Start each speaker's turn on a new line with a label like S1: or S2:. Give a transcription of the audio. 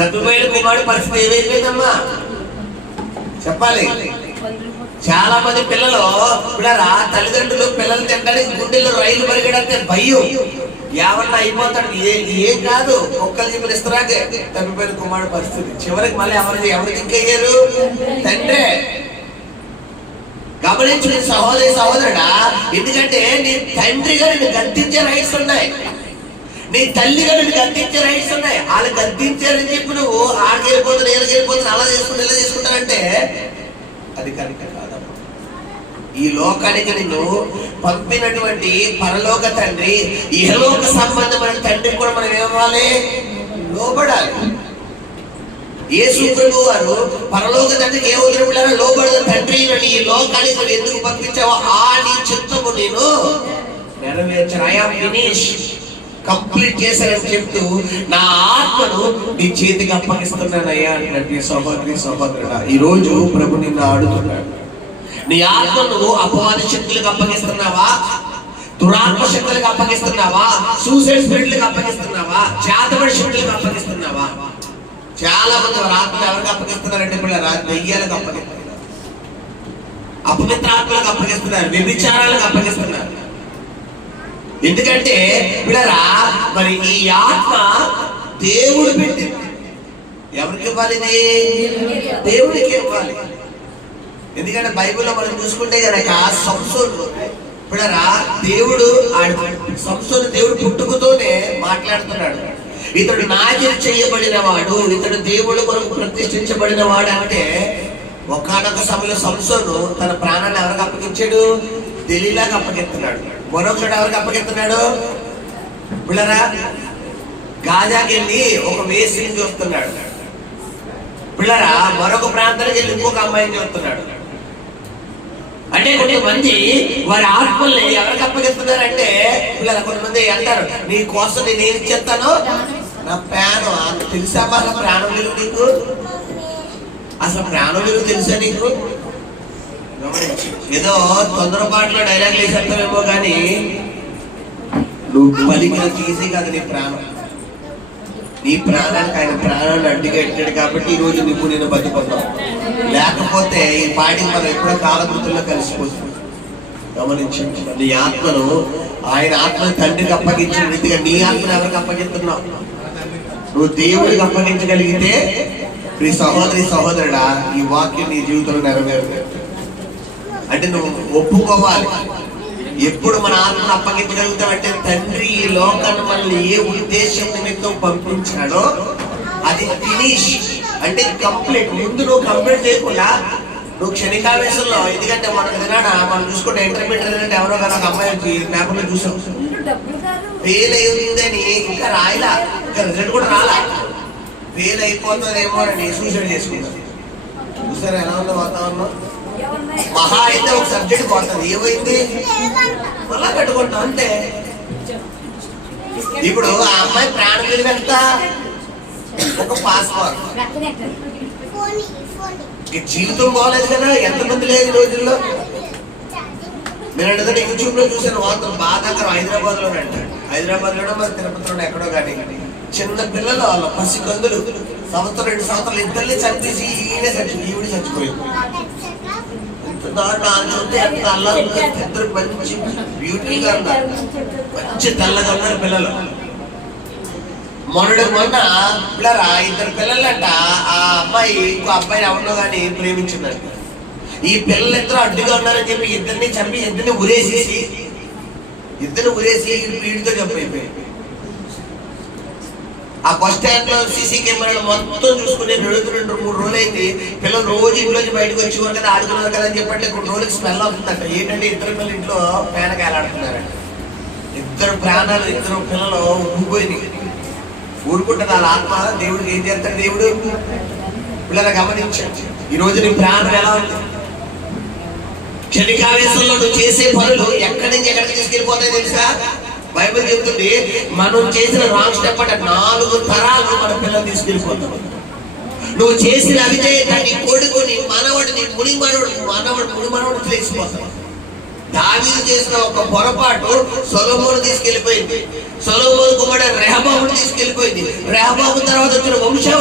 S1: తప్పిపోయిన కుమారుడు పరిస్థితి ఏమైపోయిందమ్మా? చెప్పాలి. చాలా మంది పిల్లలు పిల్లరా తల్లిదండ్రులు పిల్లలు తింటానికి గుండెల్లో రైలు పరిగెడితే భయం. ఏమన్నా అయిపోతాడు ఏం కాదు. ఒక్కరు చెప్పిన ఇస్తారాకే తప్పిపోయిన కుమారుడు పరిస్థితి. చివరికి మళ్ళీ ఎవరు ఎవరు దిక్కయ్యారు తండ్రే. గమనించు సహోదరి సహోదరుడా ఎందుకంటే నీ తండ్రిగా నిన్ను గద్దించే రైట్స్ ఉన్నాయి. నీ తల్లిగా నీకు అందించే రైట్స్ ఉన్నాయి. వాళ్ళకి అందించారని చెప్పి నువ్వు ఆడికి వెళ్ళిపోతున్నా నేను వెళ్ళిపోతున్నా అలా చేసుకుంటా ఇలా చేసుకుంటానంటే అది కరెక్ట్ కాదమ్మా. ఈ లోకానికి నిన్ను పంపినటువంటి పరలోక తండ్రి ఇహలోక సంబంధమైన తండ్రి కూడా మనం ఏమవ్వాలి? లోబడాలి. యేసు ప్రభు వారు పరలోక తండ్రికి ఏ ఉదరపులారా లోబడిన తండ్రి నన్ను ఈ లోకానికి నువ్వు ఎందుకు పంపించావో ఆ నీ చిత్తము నేను నెరవేర్చాను. ఐ ఫినిష్ కంప్లీట్ చేశానని చెప్తూ నా ఆత్మను నీ చేతికి అప్పగిస్తున్నానయ్యా అంటున్నాడు నీ సహోదరి సహోదరుడా ఈ రోజు ప్రభు నిన్ను ఆడుతున్నాడు. నీ ఆత్మను అపవాద శక్తులకు అప్పగిస్తున్నావా? దురాత్మ శక్తులకు అప్పగిస్తున్నావా? సూసైడ్ స్పిరిట్లకు అప్పగిస్తున్నావా? చేతబడి శక్తులకు అప్పగిస్తున్నావా? చాలా మంది ఆత్మ ఎవరికి అప్పగిస్తున్నారంటే పిల్లరా దయ్యాలకు అప్పగిస్తున్నారు. అపవిత్ర ఆత్మలకు అప్పగిస్తున్నారు. వ్యభిచారాలకు అప్పగిస్తున్నారు. ఎందుకంటే పిల్లరా మరి ఈ ఆత్మ దేవుడు పెట్టింది. ఎవరికి ఇవ్వాలి దేవుడికి ఇవ్వాలి. ఎందుకంటే బైబిల్లో మనం చూసుకుంటే కనుక సంసోలు ఇప్పుడరా దేవుడు సంసోలు దేవుడు పుట్టుకతోనే మాట్లాడుతున్నాడు. ఇతడు నాజరు చేయబడిన వాడు ఇతడు దేవుడు కొరకు ప్రతిష్ఠించబడిన వాడు అంటే ఒకనొక సమయంలో సంసోను తన ప్రాణాన్ని ఎవరికి అప్పగించాడు? తెలియలాగా అప్పగిస్తున్నాడు మరొకడు ఎవరికి అప్పగిస్తున్నాడు. పిల్లరా గాజాకి వెళ్ళి ఒక వేసిని చూస్తున్నాడు? పిల్లరా మరొక ప్రాంతానికి వెళ్ళి ఇంకొక అమ్మాయిని చూస్తున్నాడు? అంటే కొంతమంది వారి ఆత్మల్ని ఎవరికి అప్పగిస్తున్నారంటే పిల్లల కొంతమంది అంటారు నీ కోసం నేను ఏం చెప్తాను నా ప్రాణం. అంత తెలుసా అసలు ప్రాణం విలువ నీకు? అసలు ప్రాణం విలువ తెలుసా నీకు? ఏదో తొందరపాటులో డైలాగ్ వేసేస్తావేమో కానీ నువ్వు పలికిన తీసి కాదు నీ ప్రాణం. నీ ప్రాణానికి ఆయన ప్రాణాన్ని అడ్డుకెట్టాడు కాబట్టి ఈ రోజు నువ్వు నేను బతుకున్నావు లేకపోతే ఈ పాటి మనం ఎప్పుడో కాలకృతుల్లో కలిసిపోతుంది గమనించండి నీ ఆత్మను ఆయన ఆత్మను తండ్రికి అప్పగించిన రీతిగా నీ ఆత్మను ఎవరికి అప్పగిస్తున్నావు? నువ్వు దేవుడికి అప్పగించగలిగితే నీ సహోదరి సహోదరుడా ఈ వాక్యం నీ జీవితంలో నెరవేరు అంటే నువ్వు ఒప్పుకోవాలి. ఎప్పుడు మన ఆత్మను అప్పగించగలుగుతామంటే తండ్రి ఈ లోకాన్ని మనల్ని ఏ ఉద్దేశం నిమిత్తం పంపించాడో అది ఫినిష్ అంటే కంప్లీట్ ముందు నువ్వు కంప్లీట్ చేయకుండా నువ్వు క్షణికావేశంలో ఎందుకంటే మనకు తినాడ మనం చూసుకుంటే ఇంటర్మీడియట్ అంటే ఎవరో కదా అమ్మాయి పేపర్లో చూసాం. ఫెయిల్ అయిందని ఇంకా రాయలా ఇంకా రిజల్ట్ కూడా రాలా. ఫెయిల్ అయిపోతుందేమో అని సూసైడ్ చేసుకుంటాం చూసారా ఎలా ఉందో వాతావరణం? మహా అయితే ఒక సబ్జెక్ట్ పోతుంది ఏమైంది? మళ్ళా కట్టుకుంటాం అంతే. ఇప్పుడు ఆ అమ్మాయి ప్రాణం మీద ఎంత ఒక పాస్పోర్ట్ జీవితం బాగలేదు కదా ఎంతమంది లేదు ఈ రోజుల్లో? నేను అంటే యూట్యూబ్లో చూసాను వార్తలు బాధాకరం. హైదరాబాద్లో అంటాడు హైదరాబాద్ లోనో మరి తిరుపతిలో ఎక్కడో కానీ. చిన్న పిల్లలు వాళ్ళ పసికందులు సంవత్సరం రెండు సంవత్సరాలు ఇద్దరిని చంపేసి ఈయనే చచ్చి ఈవిడ చచ్చిపోయింది. ఎంత చూస్తే ఎంత ఇద్దరు మంచి బ్యూటీగా ఉన్నారు. మంచి తెల్లగా ఉన్నారు పిల్లలు. మొన్నడు మొన్న పిల్లరా ఇద్దరు పిల్లలంట ఆ అమ్మాయి ఇంకో అబ్బాయిని ఎవరినో కానీ ప్రేమించిందంట. ఈ పిల్లలిద్దరూ అడ్డుగా ఉన్నారని చెప్పి ఇద్దరిని చంపి ఇద్దరిని ఉరేసేసి ఇద్దరు ఉరేసి వీడితో చంపైపోయి ఆ బస్ స్టాండ్లో సీసీ కెమెరాలు మొత్తం చూసుకుని రెండు రెండు మూడు రోజులు అయితే పిల్లలు రోజు ఇంట్లోంచి బయటకు వచ్చి కదా ఆడుకున్నారు కదా అని చెప్పంటే కొన్ని రోజులకి స్మెల్ అవుతుందంట ఏంటంటే ఇద్దరు పిల్లలు ఇంట్లో పేనకాయలాడుతున్నారంట ఇద్దరు ప్రాణాలు ఇద్దరు పిల్లలు ఊగిపోయినాయి ఊరుకుంటుంది వాళ్ళ ఆత్మ. దేవుడు ఏం చేస్తాడు దేవుడు? పిల్లలు గమనించండి. ఈ రోజు నీ ప్రాణం ఎలా ఉంది? క్షణికావేశంలో నువ్వు చేసే పనులు ఎక్కడి నుంచి ఎక్కడికి తీసుకెళ్ళిపోతాయి తెలుసా? బైబిల్ చెప్తుంది మనం చేసిన రాంగ్ స్టెప్ అంటే నాలుగు తరాలు మన పిల్లలు తీసుకెళ్ళిపోతాం నువ్వు చేసిన అవిధేయత నీ కొడుకు నీ మనవడు నీ ముని మనవడు మనవడు ముని మనవడు తెలిసిపోతాడు దావీదు చేసిన ఒక పొరపాటు సొలమోను తీసుకెళ్ళిపోయింది సొలమోను కుమారుడు రెహబాబుని తీసుకెళ్ళిపోయింది రెహబాబు తర్వాత వచ్చిన వంశావళి